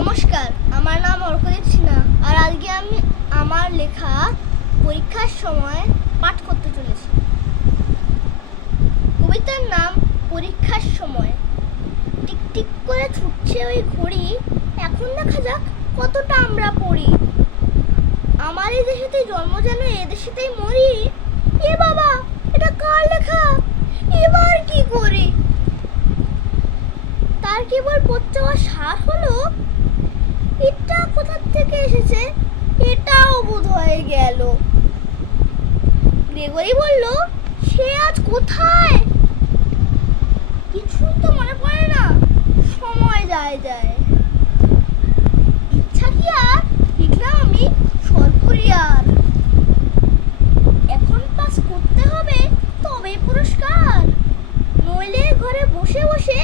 নমস্কার, আমার নাম অর্কদীপ সিনহা, আর আজকে আমি আমার লেখা পরীক্ষার সময় পাঠ করতে চলেছি। কবিতার নাম পরীক্ষার সময়। টিক টিক করে ছুটছে ওই ঘড়ি, এখন দেখা যাক কতটা আমরা পড়ি। আমার এই দেশেতেই জন্ম যেন এ দেশেতেই মরি। এ বাবা, এটা কার লেখা? এবার কি করি? তার কেবল পড়তে হওয়া সার হলো গ্রেগরি বলল, সে আজ কোথায়? কিছু তো মনে পড়ে না। সময় যায় যায়। ইচ্ছা কি আর? লিখলাম আমি সরপুরিয়ার এখন পাস করতে হবে তবেই পুরস্কার। নইলে ঘরে বসে বসে